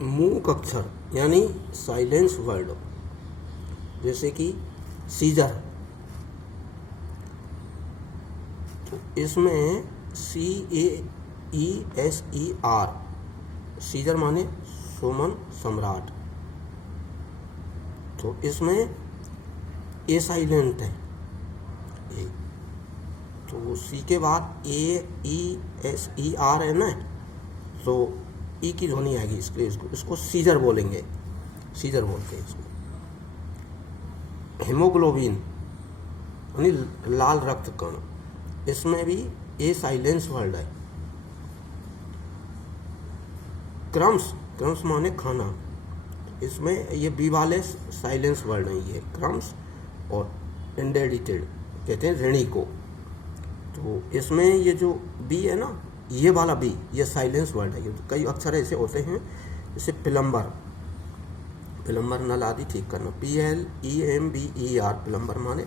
मूक अक्षर यानी साइलेंस वर्ड, जैसे कि सीजर, तो इसमें CAESER, सीजर माने सुमन सम्राट, तो इसमें ए साइलेंट है ए, तो सी के बाद AESER है ना, तो ई की ध्वनि आएगी, इसलिए इसको सीजर बोलेंगे, सीजर बोलते हैं इसको। हेमोग्लोबिन यानी लाल रक्त कण, इसमें भी ए साइलेंस वर्ड है। क्रम्स, क्रम्स माने खाना, इसमें ये बी वाले साइलेंस वर्ड हैं, ये क्रम्स और इंडेडिटेड कहते हैं ऋणी को, तो इसमें ये जो बी है ना, ये वाला बी, ये साइलेंस वर्ड है। कई अक्षर ऐसे होते हैं जैसे प्लम्बर, प्लम्बर नल आदि ठीक करना, PLEMBER, प्लम्बर माने।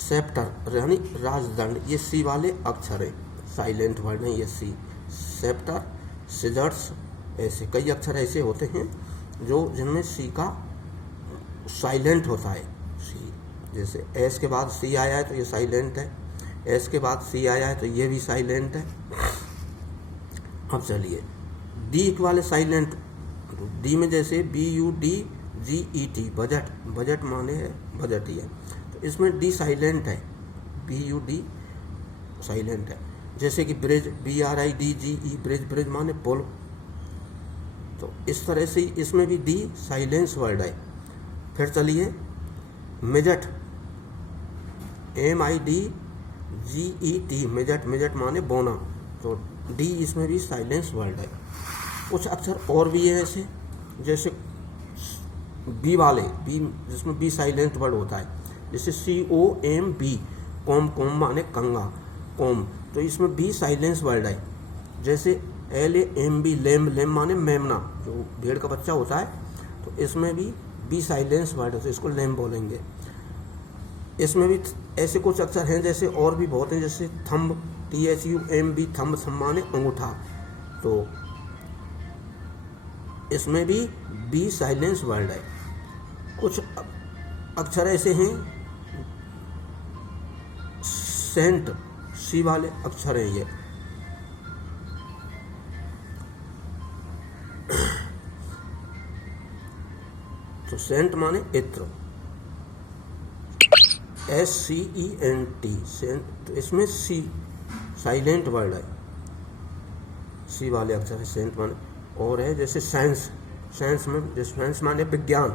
सेप्टर यानी राजदंड, ये सी वाले अक्षर है, साइलेंट वर्ड है ये सी। सेप्टर, सिजर्स, ऐसे कई अक्षर ऐसे होते हैं जो जिनमें सी का साइलेंट होता है, सी। जैसे एस के बाद सी आया है तो ये साइलेंट है, एस के बाद सी आया है तो ये भी साइलेंट है। अब चलिए डी वाले साइलेंट, डी में जैसे BUDGET, बजट, बजट माने है बजट ही है, तो इसमें डी साइलेंट है, BUD साइलेंट है। जैसे कि ब्रिज, BRIDGE, ब्रिज, ब्रिज माने पुल, तो इस तरह से इसमें भी डी साइलेंस वर्ड है। फिर चलिए मिजट, MIDGET, मिजट, मिजट माने बोना, तो डी इसमें भी साइलेंस वर्ड है। कुछ अक्षर और भी है ऐसे, जैसे बी वाले, बी जिसमें बी साइलेंट वर्ड होता है, जैसे COMB, कोम, कोम माने कंगा, कोम, तो इसमें बी साइलेंस वर्ड है। जैसे LAMB, लेम, लेम माने मेमना, जो भेड़ का बच्चा होता है, तो इसमें भी बी साइलेंस वर्ड है, तो इसको लेम बोलेंगे। इसमें भी ऐसे कुछ अक्षर हैं, जैसे और भी बहुत हैं, जैसे थंब, THUMB, थंब, थंब माने अंगूठा, तो इसमें भी बी साइलेंस वर्ड है। कुछ अक्षर ऐसे हैं, सेंट, सी वाले अक्षर हैं ये, तो सेंट माने इत्र, SCENT, सेंट, तो इसमें सी साइलेंट वर्ड है, सी वाले अक्षर है, सेंट माने। और है जैसे साइंस, साइंस में जैसे साइंस माने विज्ञान,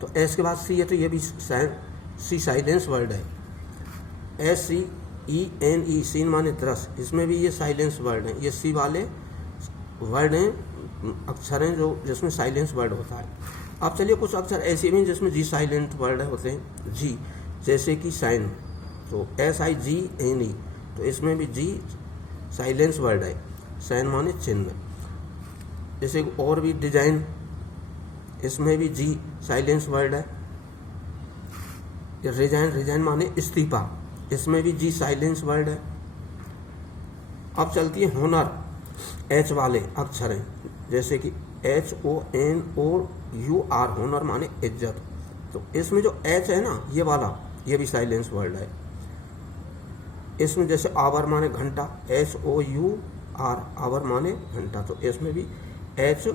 तो एस के बाद सी है, तो ये भी सी साइलेंस वर्ड है। SCENE, सीन माने तरस, इसमें भी ये साइलेंस वर्ड है, ये सी वाले वर्ड हैं, अक्षर हैं जो जिसमें साइलेंस वर्ड होता है। अब चलिए कुछ अक्षर ऐसे भी हैं जिसमें जी साइलेंट वर्ड होते हैं, जी, जैसे कि साइन, तो SIGNE, तो इसमें भी जी साइलेंस वर्ड है, साइन माने चिन्ह। जैसे और भी डिजाइन, इसमें भी जी साइलेंस वर्ड है। रिजाइन, रिजाइन माने इस्तीफा, इसमें भी जी साइलेंस वर्ड है। अब चलती है हुनर, एच वाले अक्षर हैं, जैसे कि HONOUR, हुनर माने इज्जत, तो इसमें जो एच है ना, ये वाला, ये भी साइलेंस वर्ड है। इसमें जैसे आवर माने घंटा, SOUR, आवर माने घंटा, तो इसमें भी एच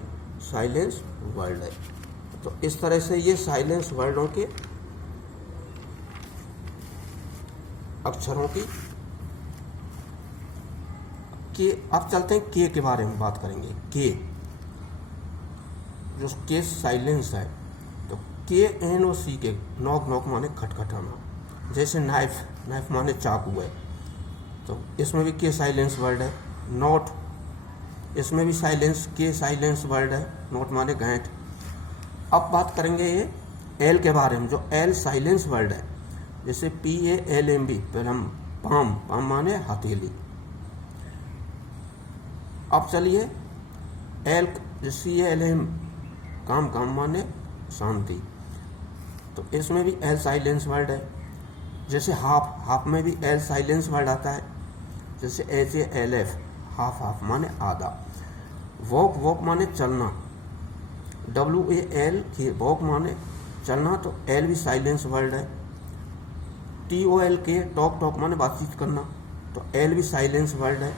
साइलेंस वर्ड है। तो इस तरह से ये साइलेंस वर्डों के अक्षरों की के। अब चलते हैं के बारे में बात करेंगे। के, जो के साइलेंस है, तो KNOC के, नॉक, नॉक माने खटखटाना, जैसे नाइफ, नाइफ माने चाकू है, तो इसमें भी के साइलेंस वर्ड है। नोट, इसमें भी साइलेंस, के साइलेंस वर्ड है, नोट माने गांठ। अब बात करेंगे ये एल के बारे में, जो एल साइलेंस वर्ड है, जैसे PALMB, पाम, पाम माने हथेली। अब चलिए एल, CALM, काम, काम माने शांति, तो इसमें भी एल साइलेंस वर्ड है। जैसे हाफ, हाफ में भी एल साइलेंस वर्ड आता है, जैसे HALF, हाफ, हाफ माने आधा। वॉक, वॉक माने चलना, WAL की वॉक माने चलना, तो L भी साइलेंस वर्ड है। TOLK टॉक, टॉक माने बातचीत करना, तो L भी साइलेंस वर्ड है।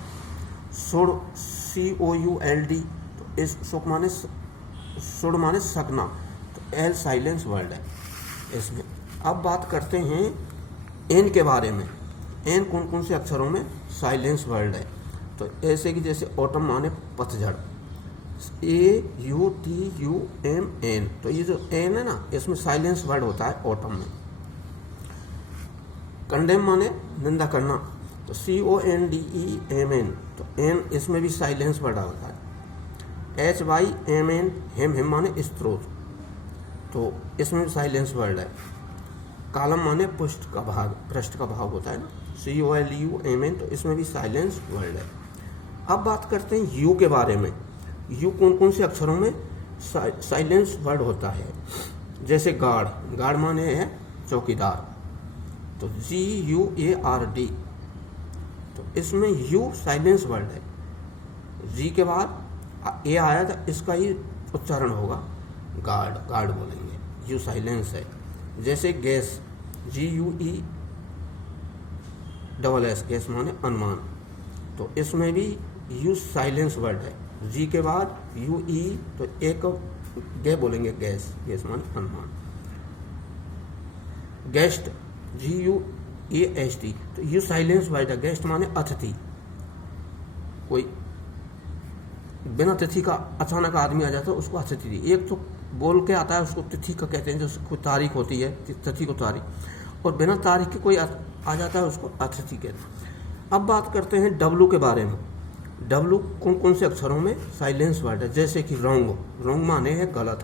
सुड़, COULD, तो इस सुख माने सुड़ माने सकना, तो L साइलेंस वर्ड है इसमें। अब बात करते हैं N के बारे में। N कौन कौन से अक्षरों में साइलेंस वर्ड है, तो ऐसे कि जैसे ऑटम माने पतझड़, AUTUMN, तो ये जो N है ना, इसमें साइलेंस वर्ड होता है ऑटम में। कंडेम माने निंदा करना, तो CONDEMN, तो N इसमें भी साइलेंस वर्ड होता है। HYMN, हेम, हेम माने स्त्रोत, तो इसमें भी साइलेंस वर्ड है। कॉलम माने पृष्ठ का भाग, पृष्ठ का भाग होता है ना, COLUMN, तो इसमें भी साइलेंस वर्ड है। अब बात करते हैं U के बारे में। U कौन कौन से अक्षरों में साइलेंस वर्ड होता है, जैसे गार्ड, गार्ड माने है चौकीदार, तो GUARD, तो इसमें U साइलेंस वर्ड है। G के बाद A आया था, इसका ही उच्चारण होगा गार्ड, गार्ड बोलेंगे, U साइलेंस है। जैसे गैस, GUESS, गैस माने अनुमान, तो इसमें भी U साइलेंस वर्ड है। G के बाद UE, तो एक गे बोलेंगे गैस, गैस माने अनुमान। गेस्ट, GUEST, तो U साइलेंस वर्ड है। गेस्ट माने अतिथि, कोई बिना तिथि का अचानक आदमी आ जाता है उसको अतिथि। एक तो बोल के आता है उसको तिथि का कहते हैं, जो कोई तारीख होती है, तिथि को तारीख, और बिना तारीख के कोई आ जाता है उसको अतिथि कहते हैं। अब बात करते हैं W के बारे में। W कौन कौन से अक्षरों में साइलेंस वर्ड है, जैसे कि रॉन्ग, रॉन्ग माने है गलत,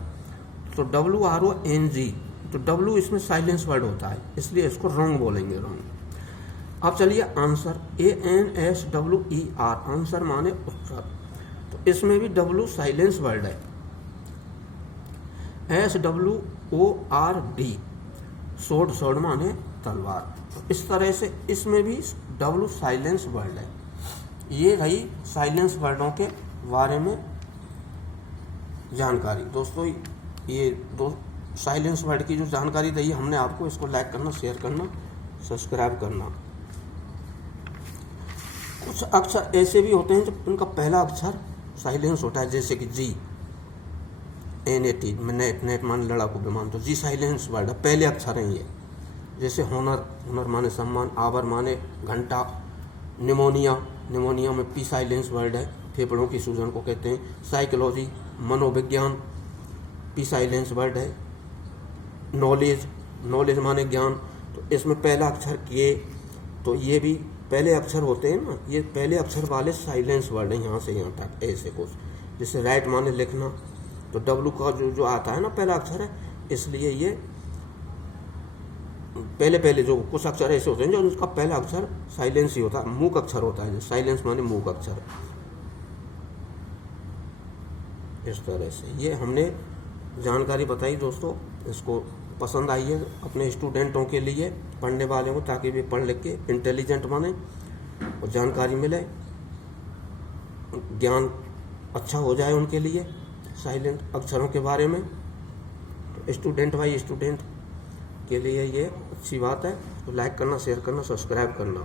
तो WRONG, तो W इसमें साइलेंस वर्ड होता है, इसलिए इसको रॉन्ग बोलेंगे, रॉन्ग। अब चलिए आंसर, ANSWER, आंसर माने उत्तर, तो इसमें भी W साइलेंस वर्ड है। SWORD, सोड, सोड माने तलवार, तो इस तरह से इसमें भी W साइलेंस वर्ड है। ये रही साइलेंस वर्डों के बारे में जानकारी। दोस्तों ये दो साइलेंस वर्ड की जो जानकारी दी हमने आपको, इसको लाइक करना, शेयर करना, सब्सक्राइब करना। कुछ अक्षर ऐसे भी होते हैं जब उनका पहला अक्षर साइलेंस होता है, जैसे कि G, NAT, नेट, नेट माने लड़ाकू विमान, तो G साइलेंस वर्ड है, पहले अक्षर हैं ये। जैसे होनर, होनर माने सम्मान, आवर माने घंटा, निमोनिया, निमोनिया में P साइलेंस वर्ड है, फेफड़ों की सूजन को कहते हैं। साइकोलॉजी, मनोविज्ञान, P साइलेंस वर्ड है। नॉलेज, नॉलेज माने ज्ञान, तो इसमें पहला अक्षर K, तो ये भी पहले अक्षर होते हैं ना, ये पहले अक्षर वाले साइलेंस वर्ड हैं, यहाँ से यहाँ तक ऐसे कुछ। जैसे राइट माने लिखना, तो W का जो आता है ना पहला अक्षर है, इसलिए ये पहले पहले जो कुछ अक्षर ऐसे होते हैं जो उसका पहला अक्षर साइलेंस ही होता है, मूक अक्षर होता है, साइलेंस माने मूक अक्षर। इस तरह से ये हमने जानकारी बताई दोस्तों, इसको पसंद आई है अपने स्टूडेंटों के लिए, पढ़ने वाले को, ताकि वे पढ़ लिख के इंटेलिजेंट बने और जानकारी मिले, ज्ञान अच्छा हो जाए उनके लिए साइलेंट अक्षरों के बारे में। तो स्टूडेंट बाई स्टूडेंट के लिए ये अच्छी बात है, तो लाइक करना, शेयर करना, सब्सक्राइब करना।